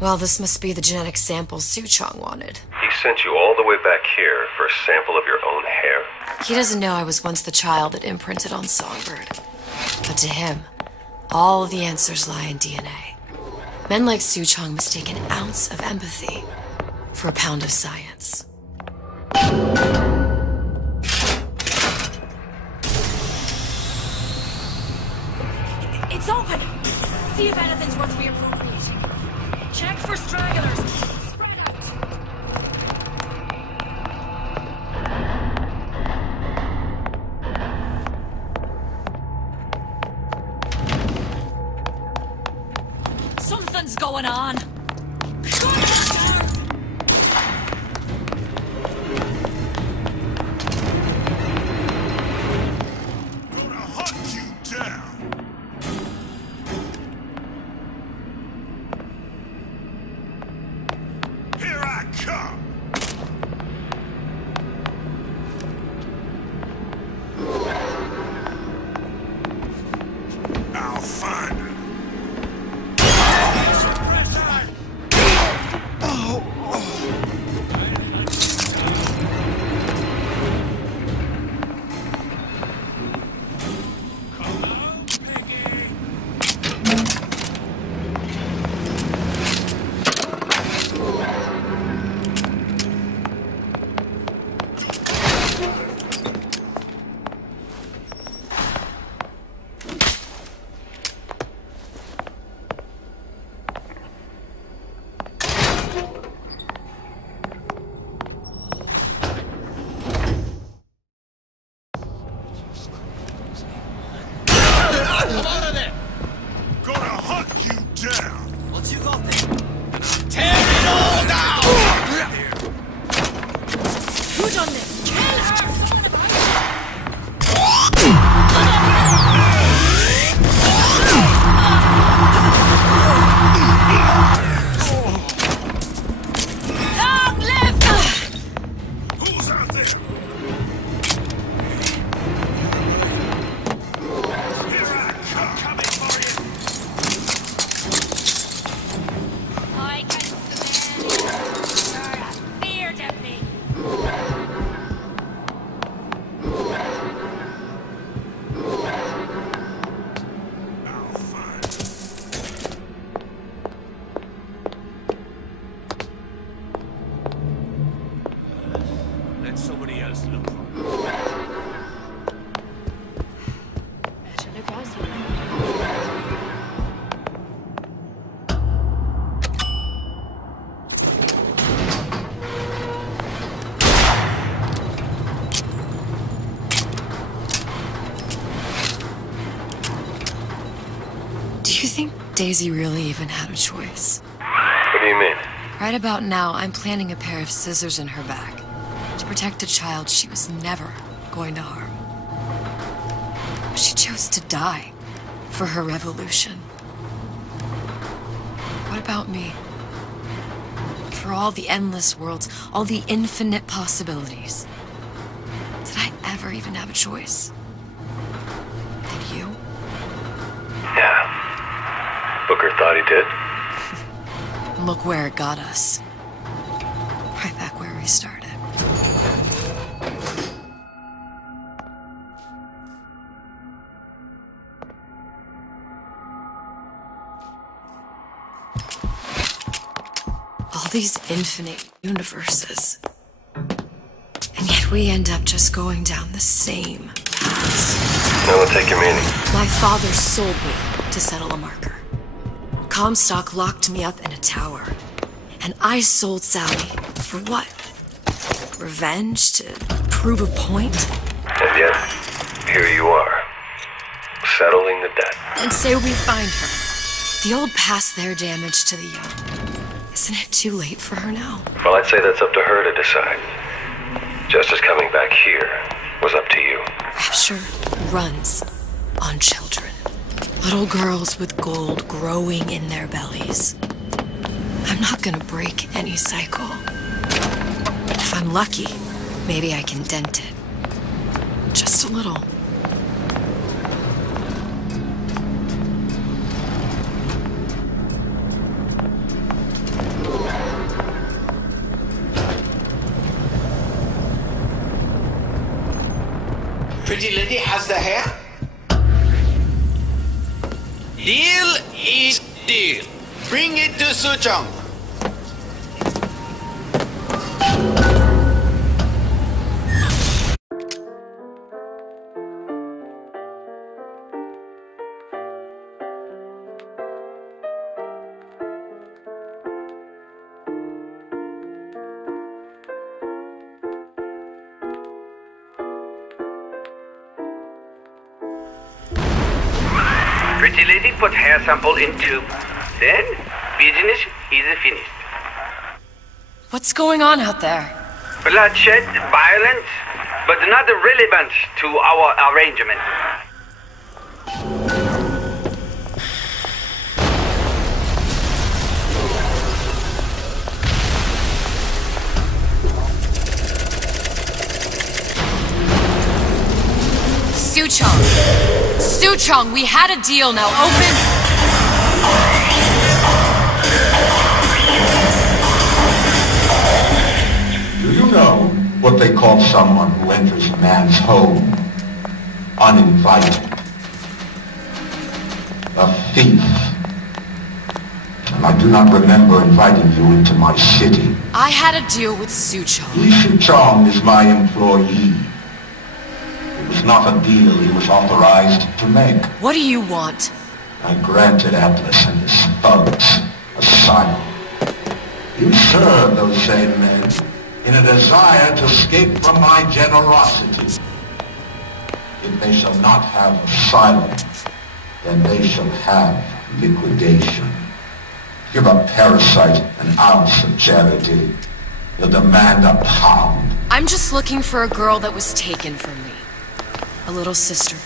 Well, this must be the genetic sample Suchong wanted. He sent you all the way back here for a sample of your own hair? He doesn't know I was once the child that imprinted on Songbird. But to him, all the answers lie in DNA. Men like Suchong mistake an ounce of empathy for a pound of science. It's open! See if anything's worth reappropriating. Check for stragglers. Spread out. Something's going on. Daisy really even had a choice. What do you mean? Right about now, I'm planting a pair of scissors in her back to protect a child she was never going to harm. She chose to die for her revolution. What about me? For all the endless worlds, all the infinite possibilities. Did I ever even have a choice? Did you? Yeah. Booker thought he did. Look where it got us. Right back where we started. All these infinite universes. And yet we end up just going down the same paths. No, we'll take your meaning. My father sold me to settle a marker. Comstock locked me up in a tower. And I sold Sally for what? Revenge? To prove a point? And yet, here you are, settling the debt. And say we find her. The old past their damage to the young. Isn't it too late for her now? Well, I'd say that's up to her to decide. Justice coming back here was up to you. Rapture runs on children. Little girls with gold growing in their bellies. I'm not gonna break any cycle. If I'm lucky, maybe I can dent it. Just a little. Pretty lady has the hair? Deal is deal. Bring it to Suchong. Pretty lady put hair sample in tube. Then, business is finished. What's going on out there? Bloodshed, violence, but not relevant to our arrangement. Suchong, we had a deal, now open... Do you know what they call someone who enters a man's home uninvited? A thief. And I do not remember inviting you into my city. I had a deal with Suchong. Li Suchong is my employee. It was not a deal he was authorized to make. What do you want? I granted Atlas and his thugs asylum. You serve those same men in a desire to escape from my generosity. If they shall not have asylum, then they shall have liquidation. Give a parasite an ounce of charity. He'll demand a pound. I'm just looking for a girl that was taken from me. A little sister.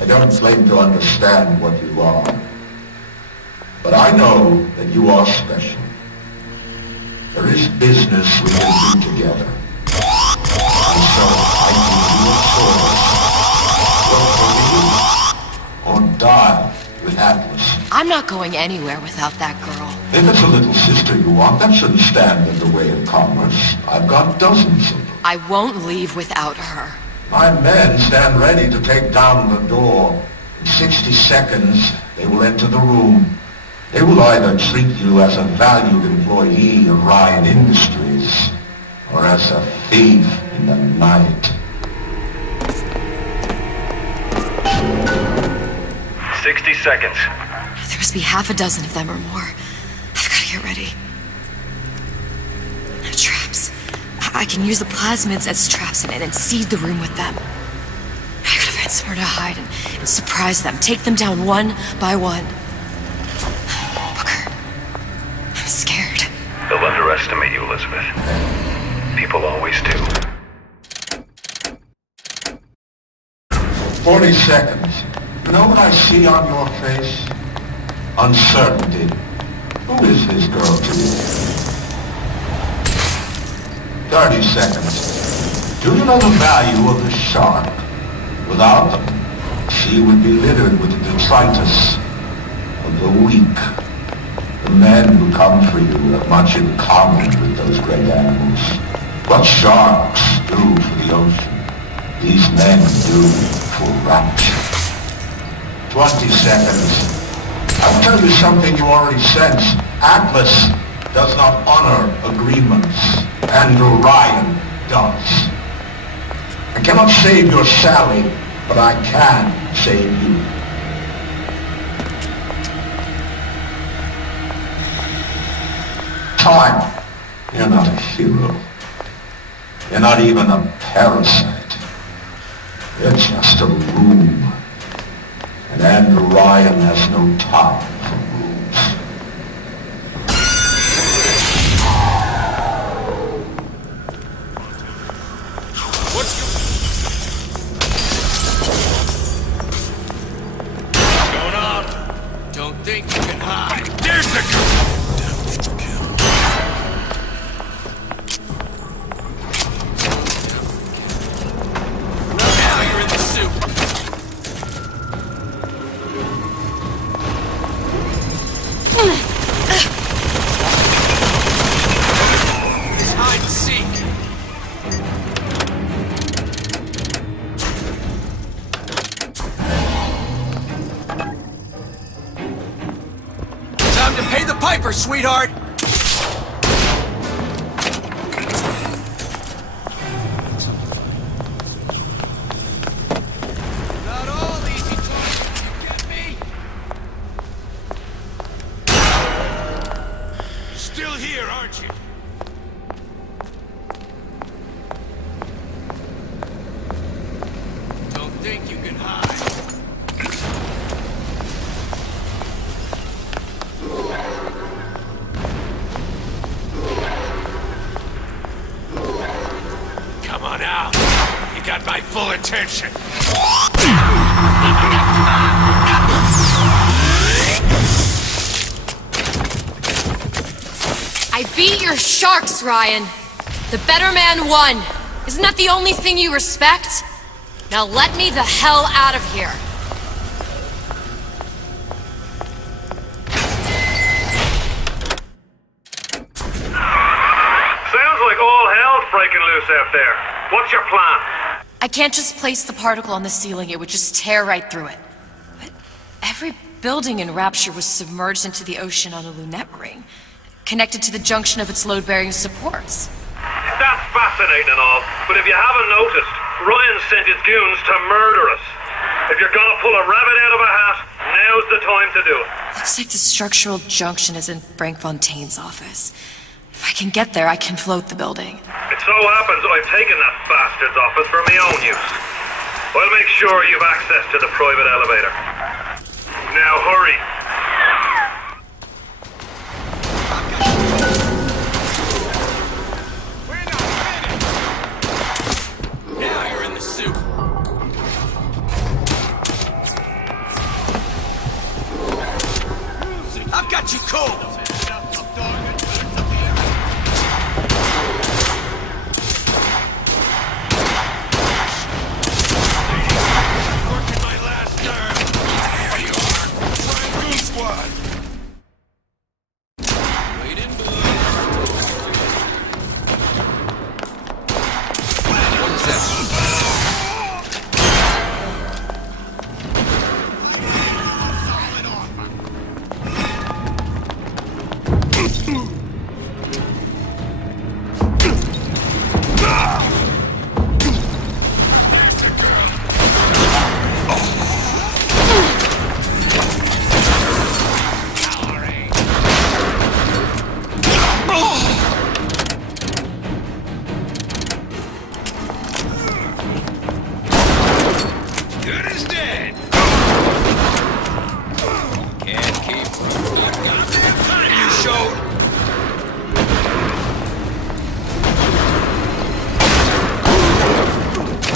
I don't claim to understand what you are. But I know that you are special. There is business we will do together. And so I give you a choice. Work for me or die with Atlas. I'm not going anywhere without that girl. If it's a little sister you want, that shouldn't stand in the way of commerce. I've got dozens of them. I won't leave without her. My men stand ready to take down the door. In 60 seconds, they will enter the room. They will either treat you as a valued employee of Ryan Industries, or as a thief in the night. 60 seconds. There must be half a dozen of them or more. I've got to get ready. Traps. I can use the plasmids as traps and seed the room with them. I gotta find somewhere to hide and surprise them. Take them down one by one. Booker, I'm scared. They'll underestimate you, Elizabeth. People always do. 40 seconds. You know what I see on your face? Uncertainty. Who is this girl to you? 30 seconds. Do you know the value of the shark? Without them, she would be littered with the detritus of the weak. The men who come for you have much in common with those great animals. What sharks do for the ocean, these men do for rapture. 20 seconds. I'll tell you something you already sense. Atlas does not honor agreements. Andrew Ryan does. I cannot save your Sally, but I can save you. Time. You're not a hero. You're not even a parasite. You're just a room. And Andrew Ryan has no time for rules. What's going on? Don't think you can hide. There's the girl! Down with the kill. Now you're in the soup. It's hide and seek. Piper, sweetheart! Not all easy talking, you get me? You're still here, aren't you? Don't think you can hide. Come on out. You got my full attention. I beat your sharks, Ryan. The better man won. Isn't that the only thing you respect? Now let me the hell out of here. Sounds like all hell's breaking loose out there. What's your plan? I can't just place the particle on the ceiling, it would just tear right through it. But every building in Rapture was submerged into the ocean on a lunette ring, connected to the junction of its load-bearing supports. That's fascinating and all, but if you haven't noticed, Ryan sent his goons to murder us. If you're gonna pull a rabbit out of a hat, now's the time to do it. Looks like the structural junction is in Frank Fontaine's office. If I can get there, I can float the building. It so happens I've taken that bastard's office for my own use. I'll make sure you've access to the private elevator. Now hurry. Now you're in the soup. I've got you cold. Working my last nerve. There you are. Triangle squad. Waiting, what is that? Good as dead. Can't keep. Time you showed.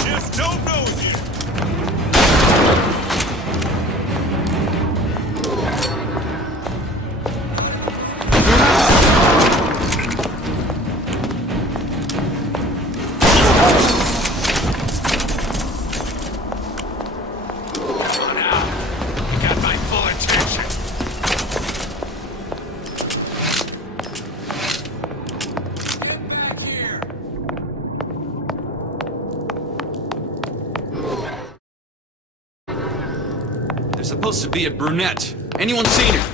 Just don't know you. Come on out. You got my full attention. Get back here. There's supposed to be a brunette. Anyone seen her?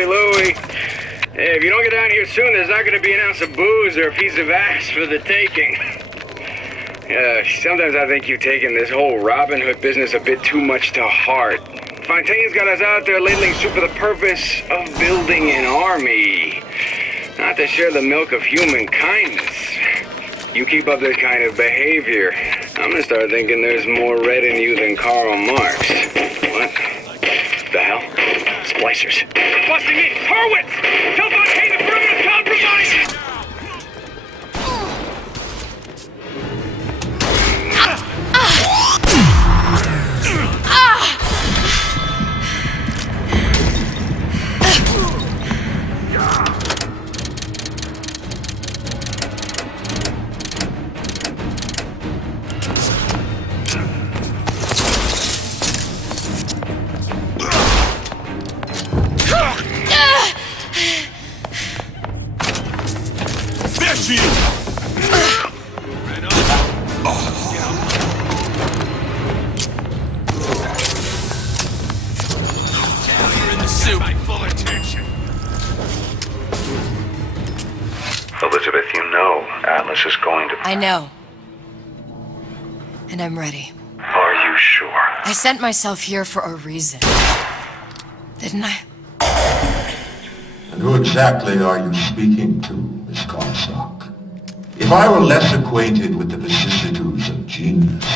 Louie. Hey, if you don't get down here soon, there's not going to be an ounce of booze or a piece of ass for the taking. Sometimes I think you've taken this whole Robin Hood business a bit too much to heart. Fontaine's got us out there ladling soup for the purpose of building an army, not to share the milk of human kindness. You keep up this kind of behavior, I'm gonna start thinking there's more red in you than Karl Marx. What the hell? Splicers. They're busting in! Hurwitz! Tell Fontaine the perimeter's compromised! soup. My full attention. Elizabeth, you know Atlas is going to... I know. And I'm ready. Are you sure? I sent myself here for a reason. Didn't I? And who exactly are you speaking to, Miss Comstock? If I were less acquainted with the vicissitudes of genius,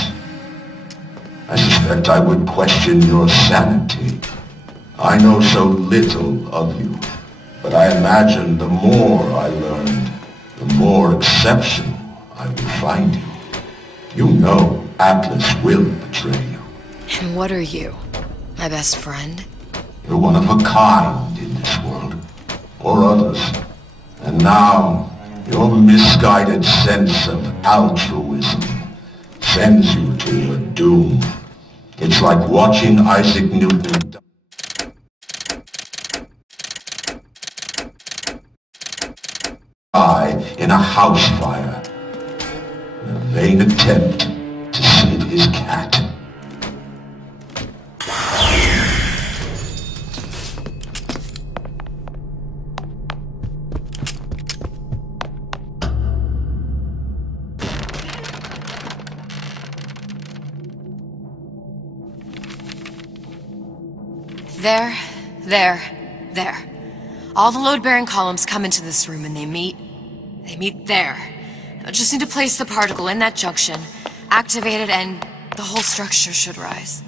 I suspect I would question your sanity. I know so little of you, but I imagine the more I learned, the more exceptional I would find you. You know Atlas will betray you. And what are you? My best friend? You're one of a kind in this world, or others. And now, your misguided sense of altruism sends you to your doom. It's like watching Isaac Newton die in a house fire in a vain attempt to save his cat. There. All the load-bearing columns come into this room and they meet there. I just need to place the particle in that junction, activate it, and the whole structure should rise.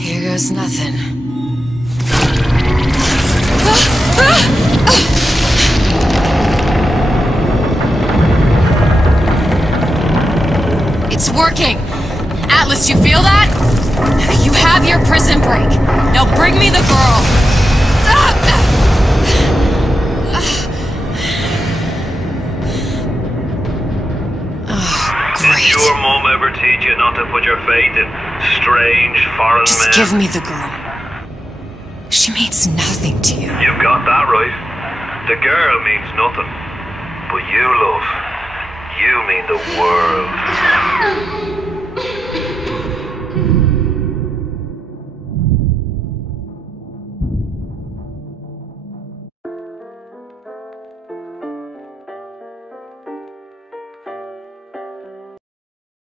Here goes nothing. It's working! Atlas, you feel that? You have your prison break. Now bring me the girl! Great. Did your mom ever teach you not to put your faith in strange foreign men? Just give me the girl. She means nothing to you. You've got that right. The girl means nothing. But you, love, you mean the world.